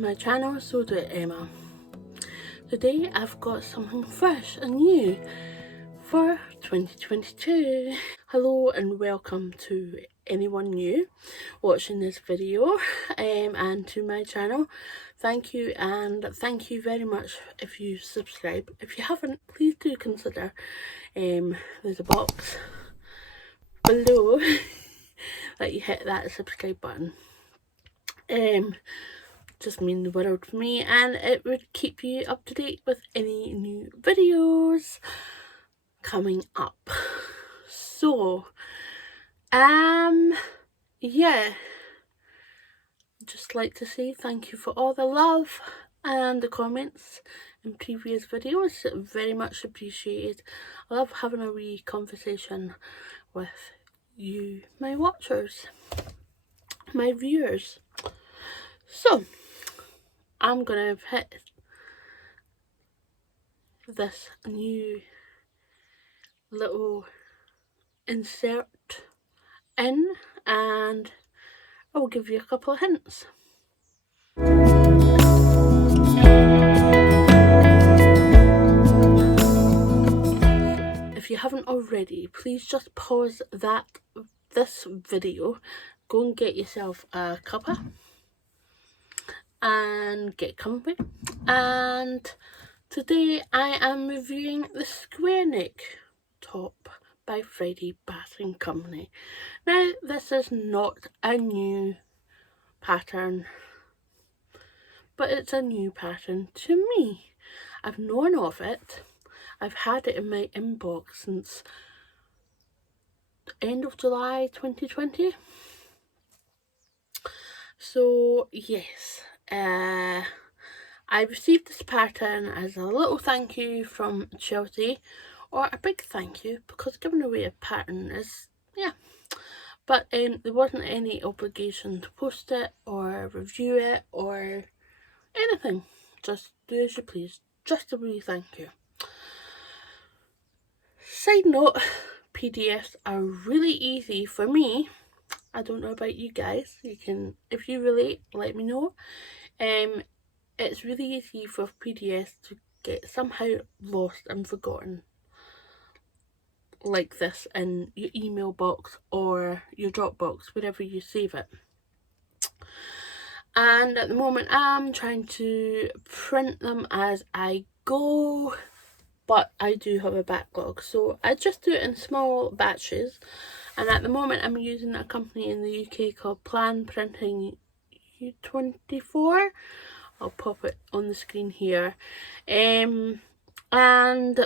my channel, so do Emma. Today I've got something fresh and new for 2022. Hello and welcome to anyone new watching this video and to my channel. Thank you, and thank you very much if you subscribe. If you haven't, please do consider. There's a box below that you hit that subscribe button. Just mean the world for me, and it would keep you up to date with any new videos coming up. So yeah, just like to say thank you for all the love and the comments in previous videos. Very much appreciated. I love having a wee conversation with you, my watchers, my viewers. So I'm gonna hit this new little insert in and I'll give you a couple of hints. If you haven't already, please just pause this video, go and get yourself a cuppa and get comfy. And today I am reviewing the square neck top by Friday Batting Company. Now, this is not a new pattern, but it's a new pattern to me. I've known of it. I've had it in my inbox since the end of July 2020. So yes, I received this pattern as a little thank you from Chelsea, or a big thank you, because giving away a pattern is, yeah. But there wasn't any obligation to post it or review it or anything. Just do as you please. Just a wee thank you. Side note, PDFs are really easy for me. I don't know about you guys. You can, if you relate, let me know. It's really easy for PDFs to get somehow lost and forgotten, like this, in your email box or your Dropbox, wherever you save it. And at the moment I'm trying to print them as I go, but I do have a backlog, so I just do it in small batches. And at the moment I'm using a company in the UK called Plan Printing U24. I'll pop it on the screen here. And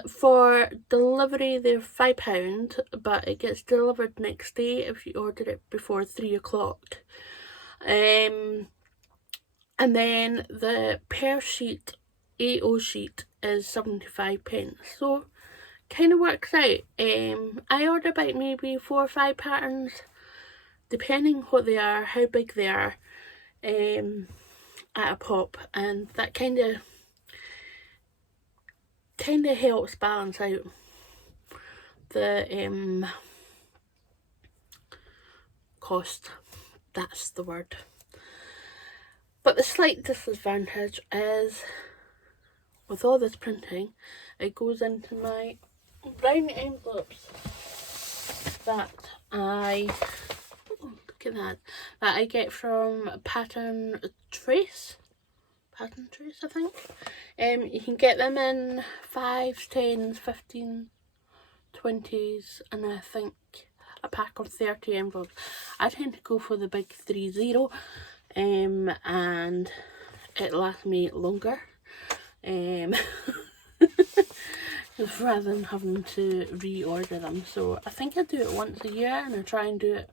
for delivery they're £5, but it gets delivered next day if you order it before 3 o'clock. And then the per sheet A0 sheet is 75p, so kind of works out. I order about maybe 4 or 5 patterns, depending what they are, how big they are, at a pop, and that kind of helps balance out the cost. That's the word. But the slight disadvantage is, with all this printing, it goes into my brown envelopes that look at that I get from Pattern Trace, I think. You can get them in 5s, 10s, 15s, 20s, and I think a pack of 30 envelopes. I tend to go for the big 30, and it lasts me longer, rather than having to reorder them. So I think I do it once a year, and I try and do it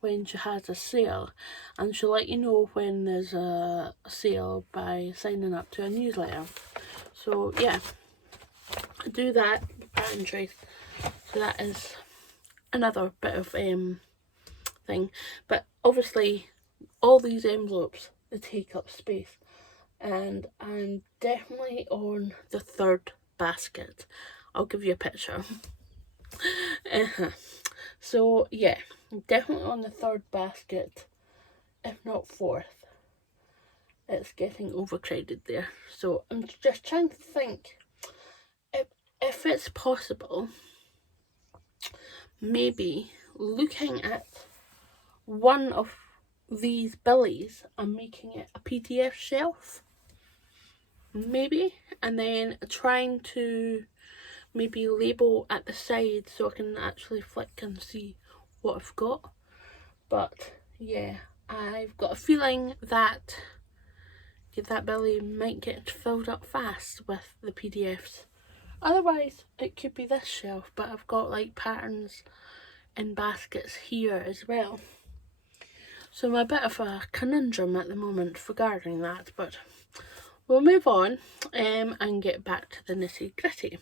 when she has a sale, and she'll let you know when there's a sale by signing up to a newsletter. So yeah, I do that, pattern trace. So that is another bit of thing. But obviously all these envelopes, they take up space, and I'm definitely on the 3rd basket. I'll give you a picture. So yeah, definitely on the 3rd basket, if not 4th. it's getting overcrowded there. So I'm just trying to think if it's possible, maybe looking at one of these billies and making it a PDF shelf, maybe, and then trying to maybe label at the side so I can actually flick and see what I've got. But yeah, I've got a feeling that that belly might get filled up fast with the PDFs. Otherwise it could be this shelf, but I've got like patterns in baskets here as well. So I'm a bit of a conundrum at the moment regarding that, but we'll move on and get back to the nitty gritty.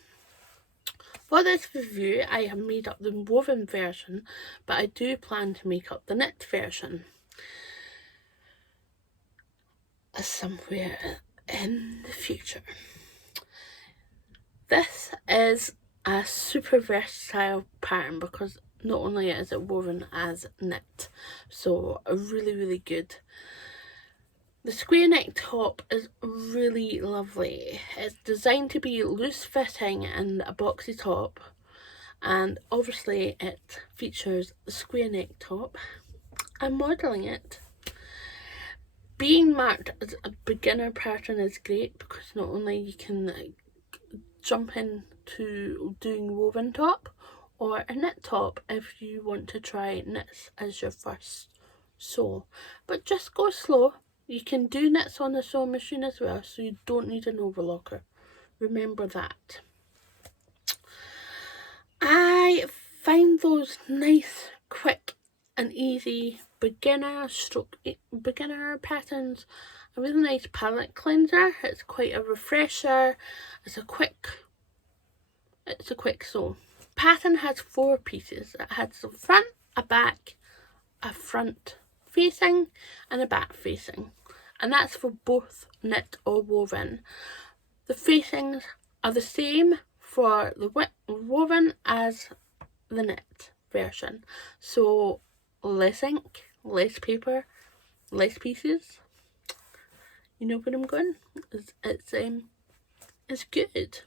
For this review I have made up the woven version, but I do plan to make up the knit version somewhere in the future. This is a super versatile pattern because not only is it woven as knit, so really good. The square neck top is really lovely. It's designed to be loose fitting and a boxy top, and obviously it features the square neck top. I'm modelling it. Being marked as a beginner pattern is great because not only you can jump into doing woven top or a knit top if you want to try knits as your first sew, but just go slow. You can do knits on the sewing machine as well, so you don't need an overlocker. Remember that. I find those nice, quick and easy beginner patterns a really nice palette cleanser. It's quite a refresher. It's a quick sew. Pattern has 4 pieces. It has a front, a back, a front facing and a back facing, and that's for both knit or woven. The facings are the same for the woven as the knit version, so less ink, less paper, less pieces. You know where I'm going? It's good.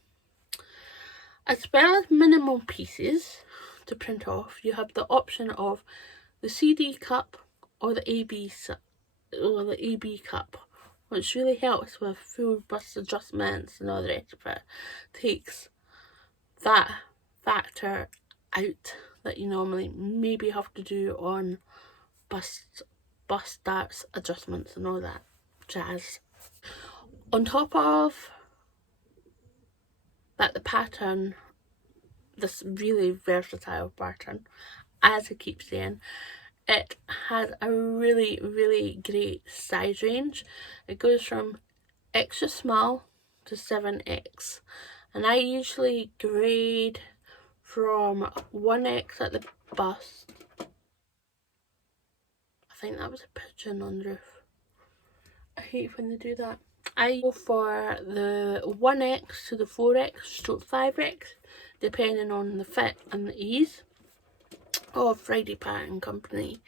As well as minimal pieces to print off, you have the option of the CD cup or the AB cup, which really helps with full bust adjustments and all the rest of it. Takes that factor out that you normally maybe have to do on bust darts adjustments and all that jazz. On top of that, the pattern, this really versatile pattern, as I keep saying, it has a really great size range. It goes from extra small to 7X, and I usually grade from 1X at the bust. I think that was a pigeon on the roof. I hate when they do that. I go for the 1X to the 4X stroke 5X, depending on the fit and the ease of Friday Pattern Company.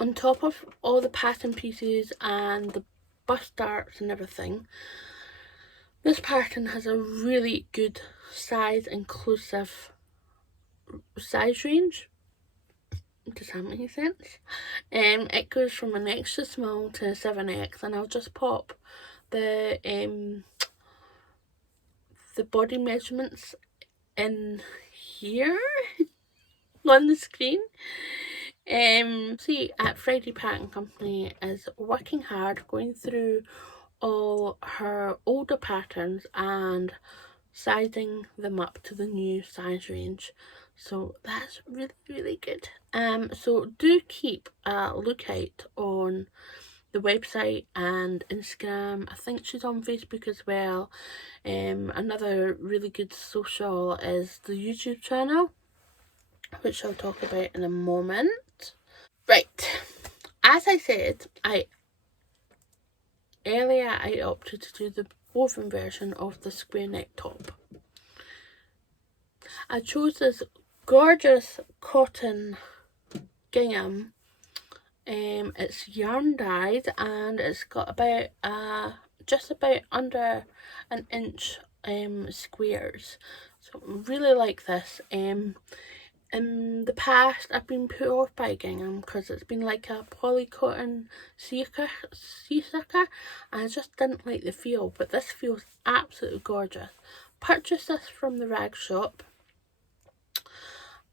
On top of all the pattern pieces and the bust darts and everything, this pattern has a really good size inclusive size range. Does that make sense? It goes from an extra small to a 7X, and I'll just pop the body measurements in here on the screen. See, at Friday Pattern Company is working hard, going through all her older patterns and sizing them up to the new size range, so that's really good. So do keep a lookout on the website and Instagram. I think she's on Facebook as well. Another really good social is the YouTube channel, which I'll talk about in a moment. Right, as I said, earlier I opted to do the woven version of the square neck top. I chose this gorgeous cotton gingham It's yarn dyed, and it's got about just about under an inch squares. So I really like this. In the past, I've been put off by gingham because it's been like a poly cotton seasicker, and I just didn't like the feel, but this feels absolutely gorgeous. Purchased this from the rag shop,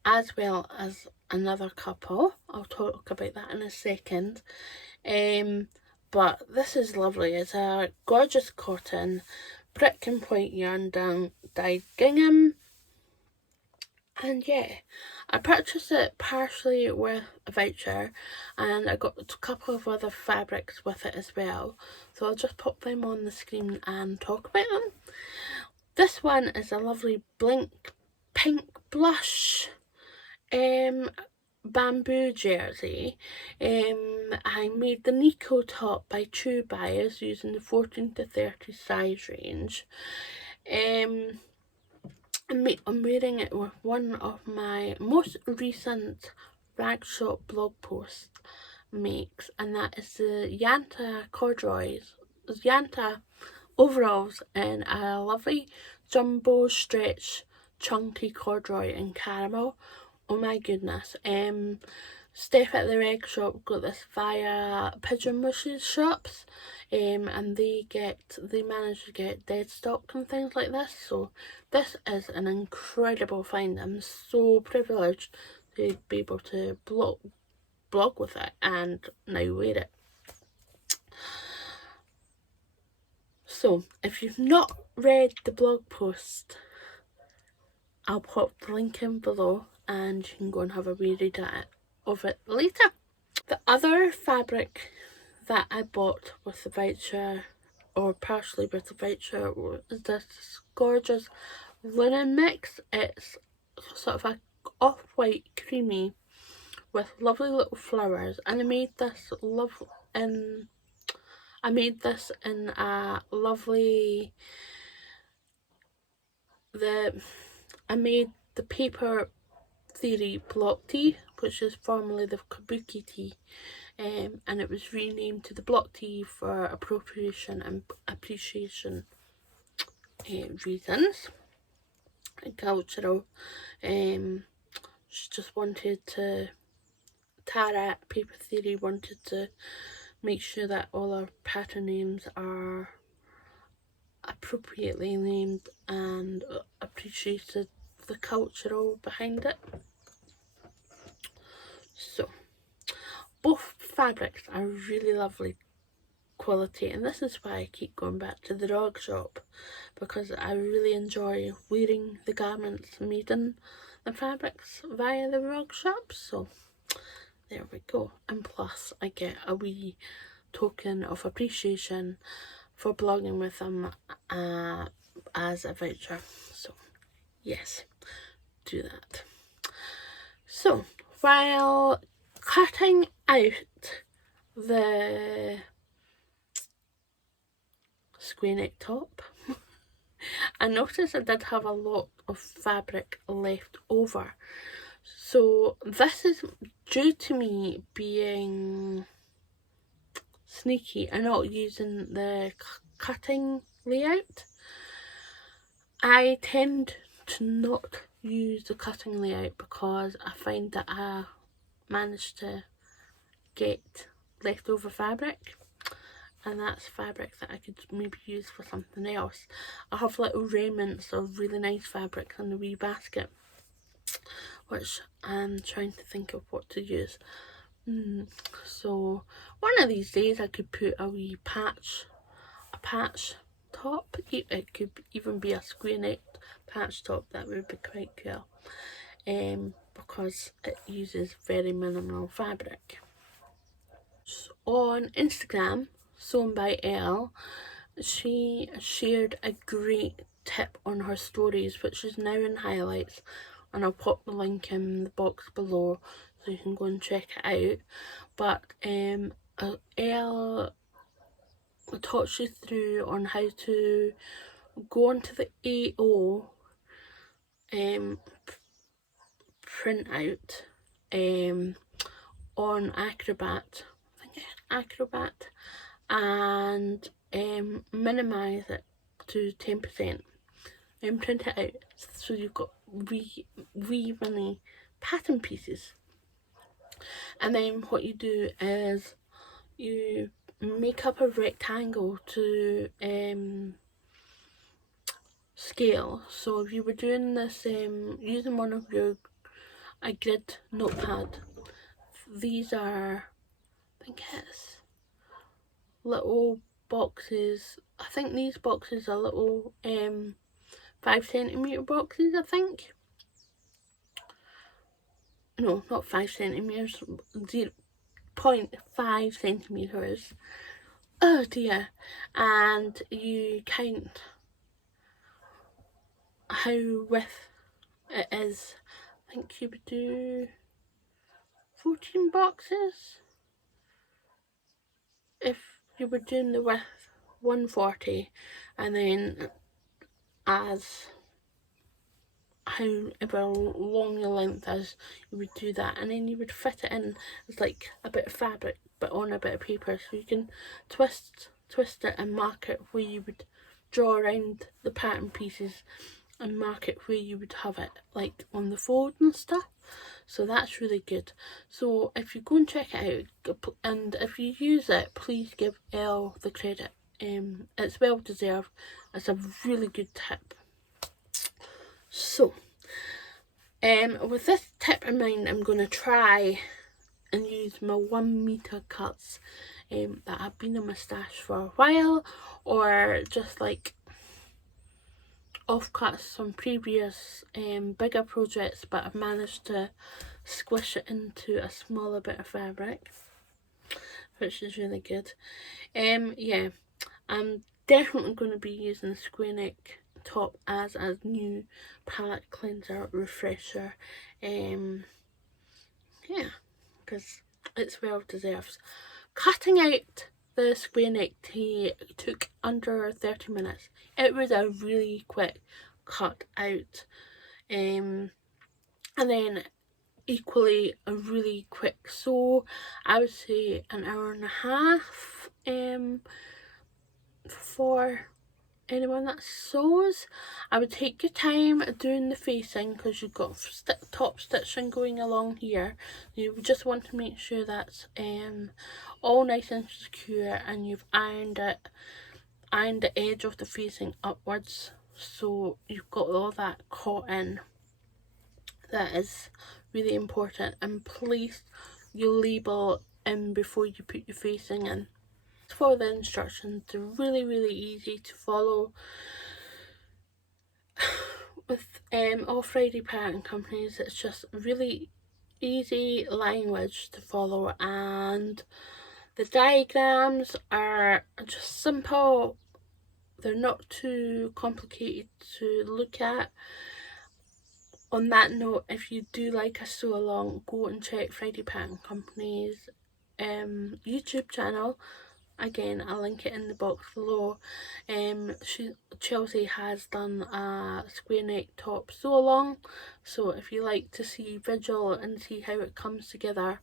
as well as another couple. I'll talk about that in a second. But this is lovely. It's a gorgeous cotton, brick and point yarn dyed gingham. And yeah, I purchased it partially with a voucher, and I got a couple of other fabrics with it as well. So I'll just pop them on the screen and talk about them. This one is a lovely blink pink blush bamboo jersey. I made the Nico top by True Bias using the 14 to 30 size range. I'm wearing it with one of my most recent rag shop blog post makes, and that is the Yanta overalls in a lovely jumbo stretch chunky corduroy in caramel. Oh my goodness. Steph at the rag shop got this via Pigeon Wishes shops, and they manage to get dead stock and things like this, so this is an incredible find. I'm so privileged to be able to blog with it and now wear it. So if you've not read the blog post, I'll pop the link in below and you can go and have a wee read of it later. The other fabric that I bought with the voucher, or partially with the voucher, was this gorgeous linen mix. It's sort of a off-white creamy with lovely little flowers, and I made this in a lovely I made the Paper Theory block tee, which is formerly the kabuki tee, and it was renamed to the block tee for appropriation and appreciation reasons and cultural. She just wanted to, Tara at Paper Theory wanted to make sure that all our pattern names are appropriately named and appreciated the cultural behind it. So both fabrics are really lovely quality, and this is why I keep going back to the rag shop, because I really enjoy wearing the garments made in the fabrics via the rag shop. So there we go, and plus I get a wee token of appreciation for blogging with them as a voucher. So yes, do that. So while cutting out the square neck top, I noticed I did have a lot of fabric left over. So this is due to me being sneaky and not using the cutting layout. I tend to not use the cutting layout because I find that I manage to get leftover fabric, and that's fabric that I could maybe use for something else. I have little remnants of really nice fabric in the wee basket, which I'm trying to think of what to use. So one of these days I could put a wee patch top. It could even be a square neck patch top. That would be quite cool, because it uses very minimal fabric. So on Instagram, Sewn by Elle, she shared a great tip on her stories, which is now in highlights, and I'll pop the link in the box below so you can go and check it out. But Elle taught you through on how to go onto the AO print out on Acrobat, I think it's Acrobat, and minimise it to 10% and print it out, so you've got wee mini pattern pieces. And then what you do is you make up a rectangle to scale. So if you were doing this using one of a grid notepad, these are, I think it's little boxes. I think these boxes are little 5cm boxes, I think. No, not 5 centimeters, 0.5 centimeters. Oh dear. And you count how width it is. I think you would do 14 boxes if you were doing the width 140, and then as however long your length is, you would do that, and then you would fit it in as like a bit of fabric but on a bit of paper, so you can twist it and mark it where you would draw around the pattern pieces and mark it where you would have it, like on the fold and stuff. So that's really good. So if you go and check it out, and if you use it, please give Elle the credit. It's well deserved. It's a really good tip. So with this tip in mind, I'm going to try and use my 1 meter cuts that have been in my stash for a while, or just like offcuts from previous bigger projects, but I've managed to squish it into a smaller bit of fabric, which is really good. Yeah, I'm definitely going to be using square neck top as a new palette cleanser refresher. Yeah, because it's well deserved. Cutting out the square neck tee took under 30 minutes. It was a really quick cut out, and then equally a really quick sew. I would say an hour and a half for anyone that sews. I would take your time doing the facing, because you've got top stitching going along here. You just want to make sure that's all nice and secure, and you've ironed the edge of the facing upwards, so you've got all that caught in. That is really important. And place your label in before you put your facing in. For the instructions, they're really easy to follow. With all Friday pattern companies, it's just really easy language to follow, and the diagrams are just simple. They're not too complicated to look at. On that note, if you do like a sew along, go and check Friday Pattern Company's YouTube channel. Again, I'll link it in the box below. Chelsea has done a square neck top sew along, so if you like to see visual and see how it comes together,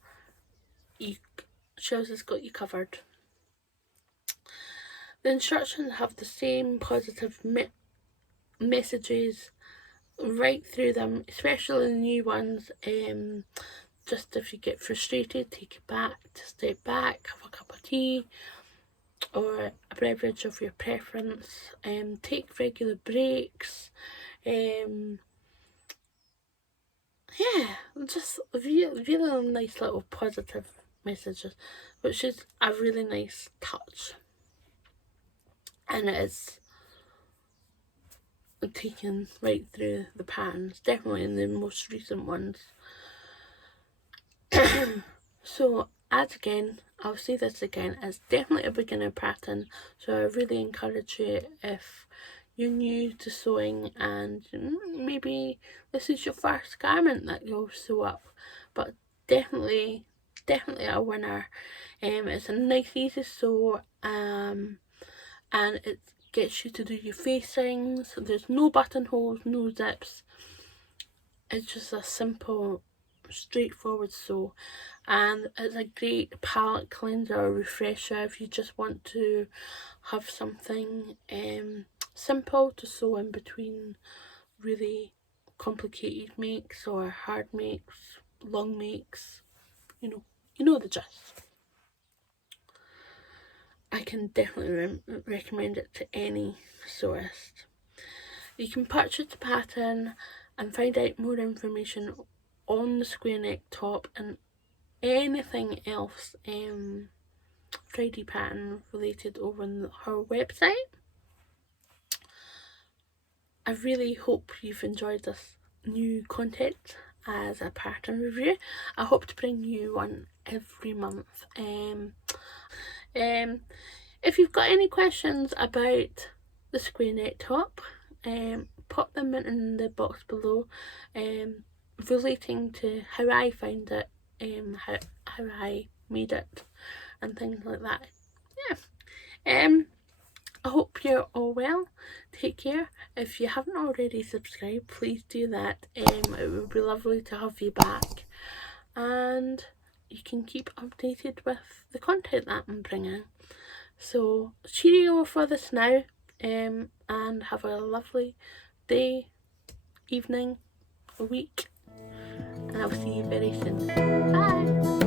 Chelsea's got you covered. The instructions have the same positive messages right through them, especially the new ones. Just if you get frustrated, take it back, step back, have a cup of tea or a beverage of your preference, take regular breaks. Yeah, just really nice little positive messages, which is a really nice touch, and it is taken right through the patterns, definitely in the most recent ones. So I'll say this again, it's definitely a beginner pattern, so I really encourage you, if you're new to sewing and maybe this is your first garment that you'll sew up, but definitely a winner. It's a nice easy sew, and it gets you to do your facings. There's no buttonholes, no zips. It's just a simple straightforward sew, and it's a great palette cleanser or refresher if you just want to have something simple to sew in between really complicated makes or hard makes, long makes, you know the gist. I can definitely recommend it to any sewist. You can purchase the pattern and find out more information on the square neck top and anything else Friday pattern related over on her website. I really hope you've enjoyed this new content as a pattern review. I hope to bring you one every month. If you've got any questions about the square neck top, pop them in the box below, relating to how I found it, how I made it, and things like that. Yeah. I hope you're all well. Take care. If you haven't already subscribed, please do that. It would be lovely to have you back, and you can keep updated with the content that I'm bringing. So cheerio for this now, and have a lovely day, evening, week, and I'll see you very soon. Bye.